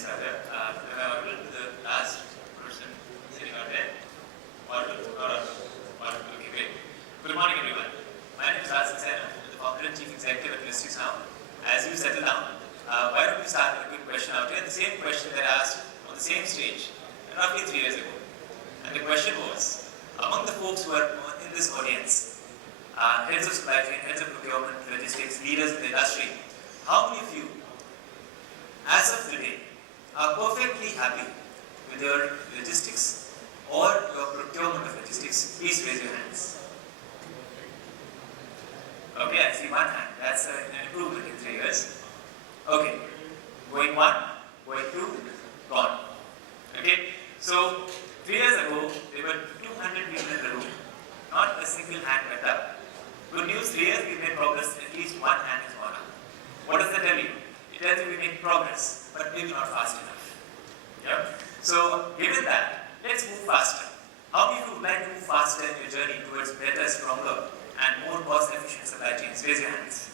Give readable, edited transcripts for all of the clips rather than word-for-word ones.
Yes, rather. Am I audible to the last person sitting out there? Audible? Not audible? Audible. Okay, great. Good morning, everyone. My name is Saxena. I'm the founder and chief executive at LogisticsNow. As you settle down, why don't we start with a quick question out here? The same question that I asked on the same stage roughly 3 years ago. And the question was, among the folks who are in this audience, heads of supply chain, heads of procurement, logistics, leaders in the industry, how many of you, as of today, are perfectly happy with your logistics or your procurement of logistics? Please raise your hands. Okay, I see one hand. That's an improvement in 3 years. Okay, going one, going two, gone. Okay, so 3 years ago, there were 200 people in the room, not a single hand went up. Good news, 3 years we made progress, at least one hand has gone up. What does that tell you? It tells you we made progress, but maybe not fast enough. Yep. So, given that, let's move faster. How many of you would like to move faster in your journey towards better, stronger, and more cost-efficient supply chains? Raise your hands.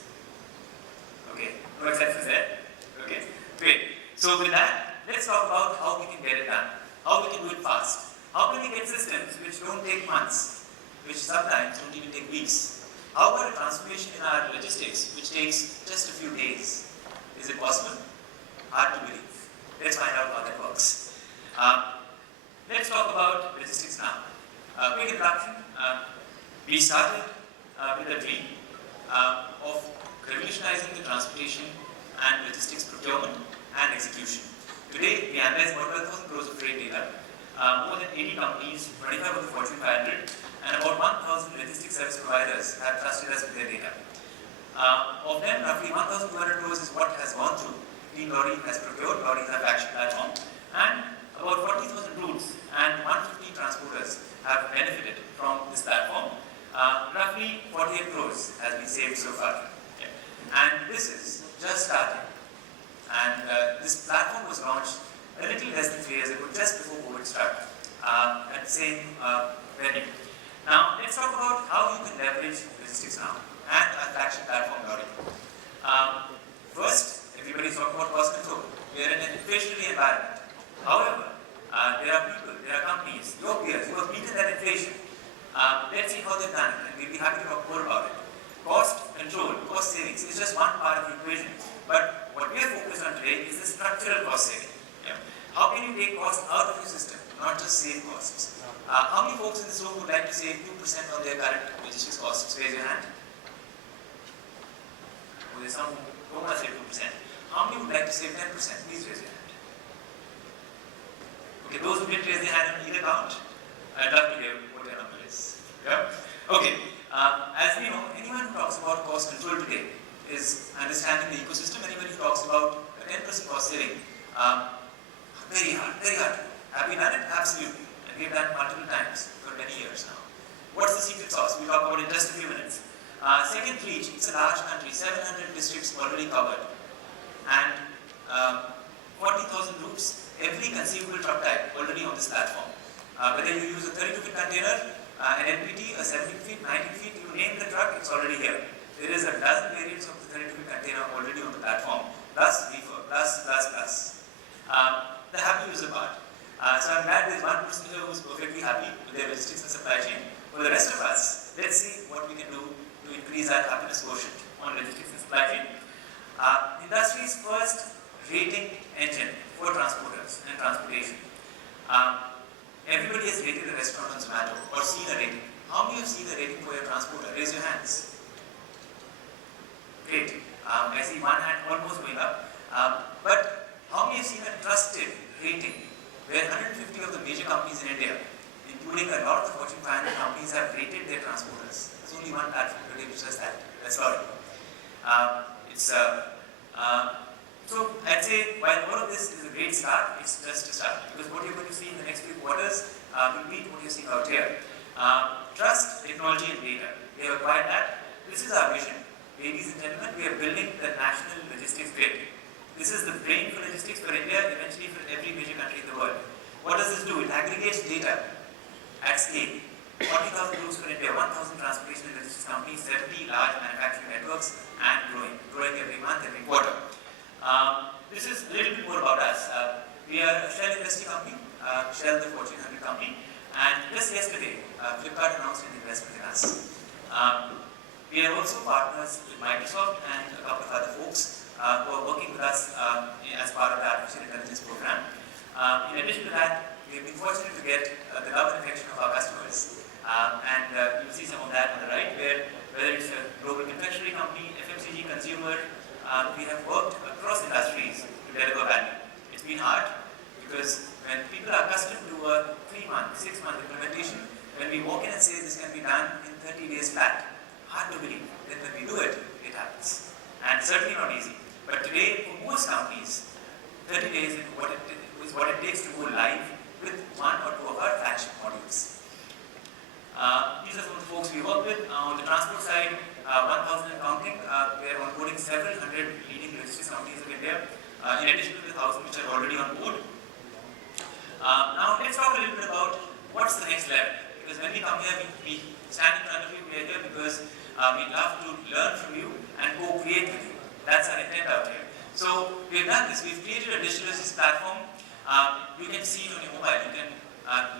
Okay, no exceptions there. Okay, great. So with that, let's talk about how we can get it done. How we can do it fast. How can we get systems which don't take months, which sometimes don't even take weeks? How about a transformation in our logistics which takes just a few days? Is it possible? Hard to believe. Let's find out how that works. Let's talk about LogisticsNow. Quick introduction. We started with a dream of revolutionizing the transportation and logistics procurement and execution. Today, we analyze about 12,000 crores of trade data, more than 80 companies, 25 of the Fortune 500, and about 1,000 logistics service providers have trusted us with their data. Of them, roughly 1,200 crores is what has gone through. Clean Lorry has procured, Lorry is our flagship platform, and about 40,000 routes and 150 transporters have benefited from this platform. Roughly 48 crores has been saved so far. Okay. And this is just starting. And this platform was launched a little less than 3 years ago, just before COVID struck, at the same venue. Now, let's talk about how you can leverage LogisticsNow and our flagship platform, Lorry. First, everybody's talking about cost control. We are in an inflationary environment. However, there are people, there are companies, your peers, who have beaten that inflation. Let's see how they've done it, and we'll be happy to talk more about it. Cost control, cost savings is just one part of the equation. But what we are focused on today is the structural cost saving. Yeah. How can you take costs out of your system, not just save costs? How many folks in this room would like to save 2% on their current logistics costs? Raise your hand. Oh, there's some who don't want to save 2%. How many would like to save 10%? Please raise your hand. Okay, those who didn't raise their hand on either count, I'd love to hear what their number is. Yeah? Okay, as we know, anyone who talks about cost control today is understanding the ecosystem. Anyone who talks about a 10% cost saving, very hard, very hard. Have we done it? Absolutely. And we've done it multiple times for many years now. What's the secret sauce? We'll talk about it in just a few minutes. Second reach, it's a large country, 700 districts already covered. And 40,000 routes, every conceivable truck type already on this platform. Whether you use a 32-feet container, an LPT, a 70 feet, 90 feet, you name the truck, it's already here. There is a dozen variants of the 32-feet container already on the platform, plus reefer, plus. The happy user part. So I'm glad there's one person here who's perfectly happy with their logistics and supply chain. For the rest of us, let's see what we can do to increase our happiness quotient on logistics and supply chain. Industry's first rating engine for transporters and transportation. Everybody has rated a restaurant on Zomato or seen a rating. How many have seen a rating for your transporter? Raise your hands. Great. I see one hand almost going up. But how many have seen a trusted rating where 150 of the major companies in India, including a lot of the Fortune 500 companies, have rated their transporters? There's only one platform today which does that. That's Lorry. So I'd say while all of this is a great start, it's just a start. Because what you're going to see in the next few quarters will beat what you're seeing out here. Trust, technology, and data. We have acquired that. This is our vision. Ladies and gentlemen, we are building the national logistics grid. This is the brain for logistics for India, eventually for every major country in the world. What does this do? It aggregates data at scale. 40,000 routes for India, 1,000 transportation and logistics companies, 70 large manufacturing networks, and growing every month, every quarter. this is a little bit more about us. We are a Shell industry company, Shell the Fortune 100 company, and just yesterday, Flipkart announced an investment in us. We are also partners with Microsoft and a couple of other folks who are working with us as part of the Artificial Intelligence program. In addition to that, we have been fortunate to get the love and affection of our customers. You'll see some of that on the right, whether it's a global confectionery company, FMCG, consumer, we have worked across industries to deliver value. It's been hard because when people are accustomed to a 3-month, 6-month implementation, when we walk in and say this can be done in 30 days flat, hard to believe. Then when we do it, it happens. And certainly not easy. But today, for most companies, 30 days is what it takes to go live with 1 or 2 of our flagship modules. These are some of the folks we work with. On the transport side, 1,000 and counting. We are onboarding several hundred leading logistics companies of India, in addition to the 1,000 which are already on board. Now, let's talk a little bit about what's the next level. Because when we come here, we stand in front of you, we are here because we love to learn from you and co-create with you. That's our intent out here. So we've done this. We've created a digital logistics platform. You can see it on your mobile. You can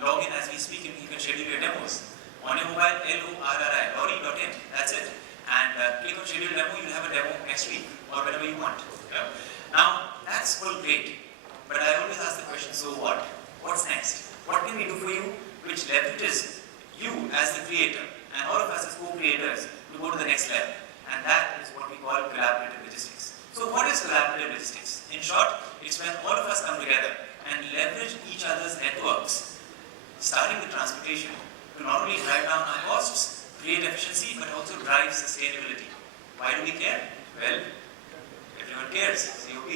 log in as we speak and you can schedule your demos. On your mobile, LORRI, lorry.in, that's it. And click on schedule demo, you'll have a demo next week or whenever you want. Yeah? Now, that's all great. But I always ask the question, so what? What's next? What can we do for you which leverages you as the creator and all of us as co-creators to go to the next level? And that is what we call collaborative logistics. So what is collaborative logistics? In short, it's when all of us come together and leverage each other's networks, starting with transportation, to not only drive down our costs, create efficiency, but also drive sustainability. Why do we care? Well, everyone cares. COP.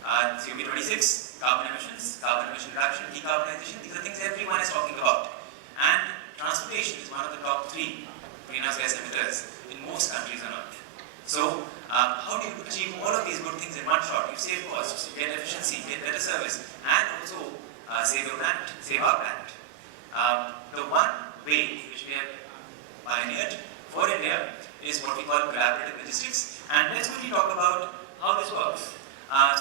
COP26, carbon emission reduction, decarbonization, these are things everyone is talking about. And transportation is one of the top 3 greenhouse gas emitters in most countries on Earth. So, how do you achieve all of these good things in one shot? You save costs, you get efficiency, you get better service, and also save our planet. The one way which we have pioneered for India is what we call collaborative logistics. And let's quickly talk about how this works.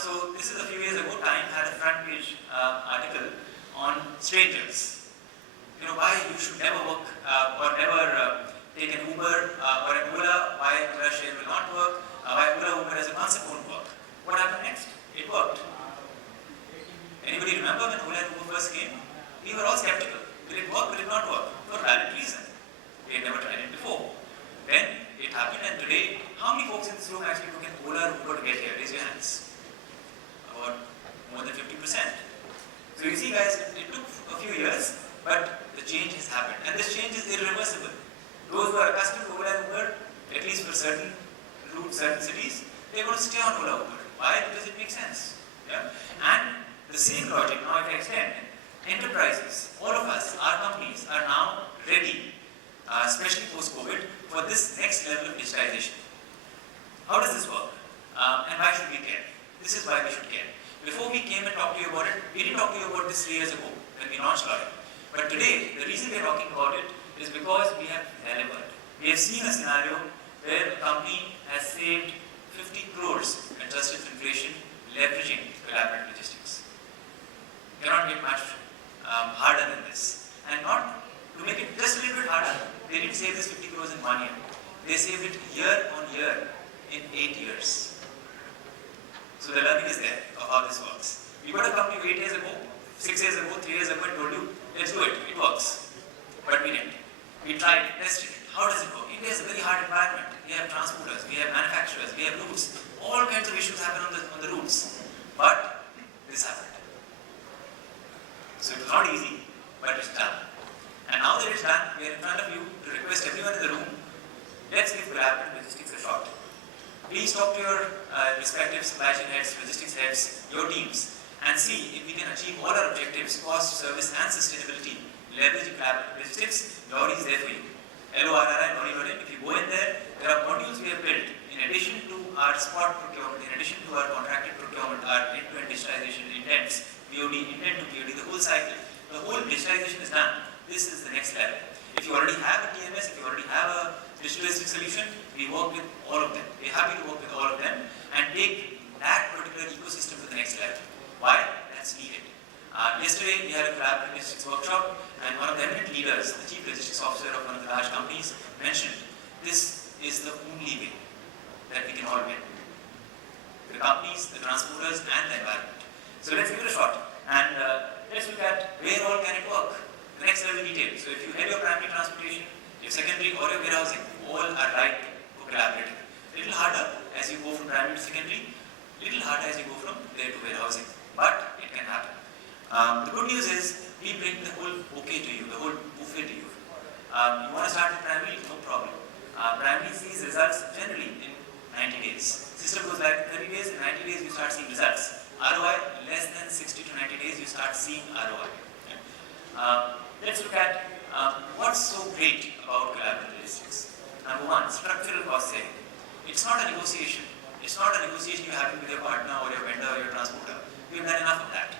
So this is a few years ago, Time had a front page article on strangers. You know, why you should never work or never take an Uber or an Ola, why Ola share will not work, why Ola Uber as a concept won't work. What happened next? It worked. Anybody remember when Ola and Uber first came? We were all skeptical. Will it work? Will it not work? For a valid reason. We had never tried it before. Then it happened, and today, how many folks in this room actually took an Ola or Uber to get here? Raise your hands. About more than 50%. So you see, guys, it took a few years, but the change has happened, and this change is irreversible. Those who are accustomed to Ola and Uber, at least for certain routes, certain cities, they're going to stay on Ola Uber. Why? Because it makes sense. Yeah? And the same logic, now if I extend, enterprises, all of us, our companies are now ready, especially post-COVID, for this next level of digitization. How does this work? And why should we care? This is why we should care. Before we came and talked to you about it, we didn't talk to you about this 3 years ago when we launched Lorry. But today, the reason we are talking about it is because we have delivered. We have seen a scenario where a company has saved 50 crores adjusted for inflation, leveraging collaborative logistics. Cannot get much harder than this. And not to make it just a little bit harder, they didn't save this 50 crores in 1 year. They saved it year on year in 8 years. So the learning is there of how this works. We got a company 8 years ago, 6 years ago, 3 years ago, and told you, let's do it, it works. But we didn't. We tried, tested it. How does it work? India is a very hard environment. We have transporters, we have manufacturers, we have routes. All kinds of issues happen on the routes. But this happened. So it was not easy, but it's done. And now that it's done, we are in front of you to request everyone in the room, let's give collaborative logistics a shot. Please talk to your respective supply chain heads, logistics heads, your teams, and see if we can achieve all our objectives, cost, service, and sustainability. Leveraging collaborative logistics, Lorry is there for you. LORRI, Lorry.in. If you go in there, there are modules we have built in addition to our spot procurement, in addition to our contracted procurement, our end-to-end digitization intents, BOD, intent to BOD, the whole cycle. The whole digitization is done. This is the next level. If you already have a TMS, if you already have a digitalistic solution, we work with all of them. We're happy to work with all of them and take that particular ecosystem to the next level. Why? That's needed. Yesterday we had a collaborative logistics workshop, and one of the eminent leaders, the chief logistics officer of one of the large companies, mentioned this is the only way that we can all win. The companies, the transporters, and the environment. So let's give it a shot, and let's look at where all can it work. The next level detail. So if you head your primary transportation, your secondary, or your warehousing, all are right for collaborating. A little harder as you go from primary to secondary, a little harder as you go from there to warehousing, but it can happen. The good news is we bring the whole bouquet to you, the whole buffet to you. You want to start with primary? No problem. Primary sees results generally in 90 days. System goes live in 30 days, in 90 days you start seeing results. ROI, less than 60 to 90 days you start seeing ROI. Okay. Let's look at what's so great about collaborative logistics. Number one, structural cost saving. It's not a negotiation. It's not a negotiation you're having with your partner or your vendor or your transporter. We've done enough of that.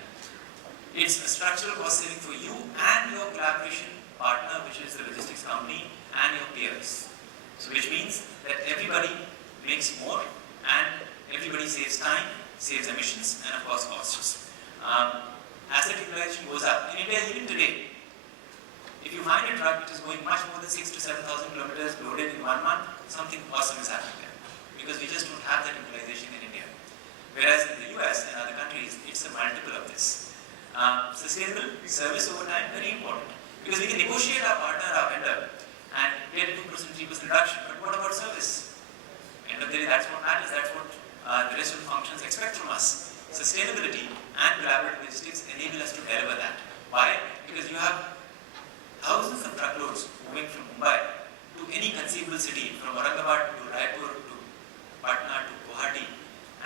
It's a structural cost saving for you and your collaboration partner, which is the logistics company, and your peers. So which means that everybody makes more and everybody saves time, saves emissions, and of course costs. Asset utilization goes up. In India, even today, if you find a truck which is going much more than 6,000 to 7,000 kilometers loaded in 1 month, something awesome is happening there. Because we just don't have that utilization in India. Whereas in the US and other countries, it's a multiple of this. Sustainable service over time, very important. Because we can negotiate our partner, our vendor, and get a 2%, 3% reduction. But what about service? End of the day, that's what matters. That's what the rest of the functions expect from us. Sustainability and collaborative logistics enable us to deliver that. Why? Because you have thousands of truckloads moving from Mumbai to any conceivable city, from Aurangabad to Raipur to Patna to Guwahati,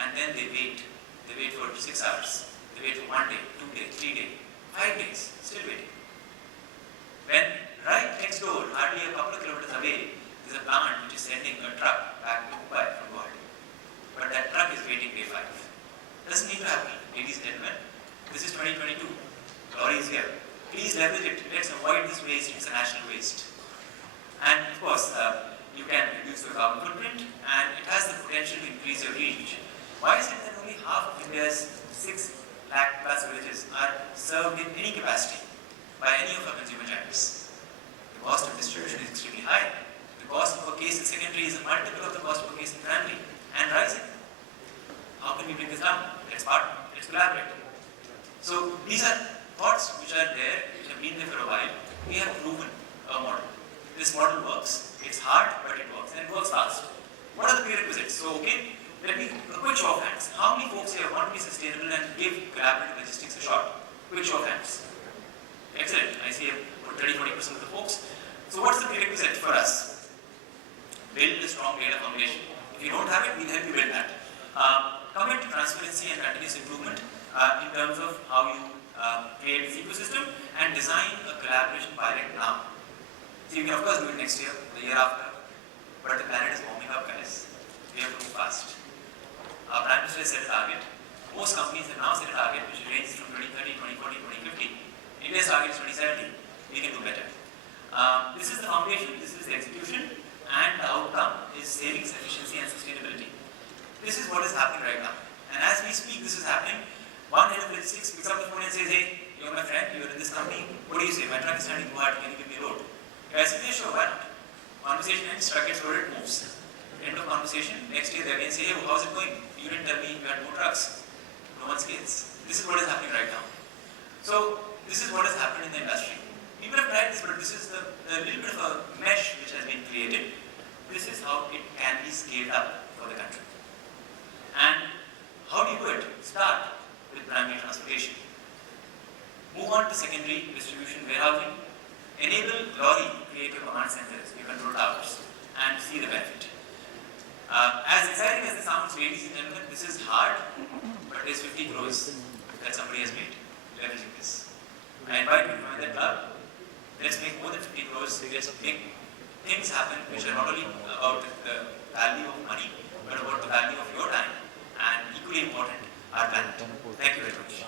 and then they wait. They wait for 6 hours. They wait for 1 day, 2 days, 3 days, 5 days, still waiting. When right next door, hardly a couple of kilometers away, is a plant which is sending a truck back to Mumbai from Guwahati. But that truck is waiting day 5. Doesn't need to happen, ladies and gentlemen. This is 2022. Lorry is here. Please leverage it. Let's avoid this waste. It's a national waste. And of course, you can reduce your carbon footprint, and it has the potential to increase your reach. Why is it that only half of India's 6 lakh plus villages are served in any capacity by any of our consumer giants? The cost of distribution is extremely high. The cost per case in secondary is a multiple of the cost per case in primary, and rising. How can we bring this down? Let's partner, let's collaborate. So these are thoughts which are there, which have been there for a while. We have proven a model. This model works. It's hard, but it works, and it works fast. What are the prerequisites? So, okay, let me, a quick show of hands. How many folks here want to be sustainable and give collaborative logistics a shot? Quick show of hands. Excellent. I see about 30-40% of the folks. So what's the prerequisite for us? Build a strong data foundation. If you don't have it, we'll help you build that. Commit to transparency and continuous improvement in terms of how you create this ecosystem, and design a collaboration pilot now. So you can of course do it next year, the year after, but the planet is warming up, guys. We have to move fast. Our Prime Minister has set a target. Most companies have now set a target which ranges from 2030, 2040, 2050. India's target is 2070. We can do better. This is the foundation, this is the execution, and the outcome is savings, efficiency, and sustainability. This is what is happening right now. And as we speak, this is happening. One head of logistics picks up the phone and says, hey, you're my friend, you're in this company. What do you say? My truck is standing too hard, can you give me a load? Guys, say, sure, why not? Conversation ends, truck gets loaded, moves. End of conversation. Next day they again say, hey, how's it going? You didn't tell me you had more trucks. No one scales. This is what is happening right now. So, this is what has happened in the industry. People have tried this, but this is the little bit of a mesh which has been created. This is how it can be scaled up for the country. And how do you do it? Start with primary transportation. Move on to secondary distribution, warehousing. Enable lorry to create your command centers, your control towers, and see the benefit. As exciting as this sounds, ladies and gentlemen, this is hard, but there's 50 crores that somebody has made leveraging this. I invite you to join that club. Let's make more than 50 crores. Let's make things happen which are not only about the value of money, but about the value of your time, and equally important, our planet. Thank you very much.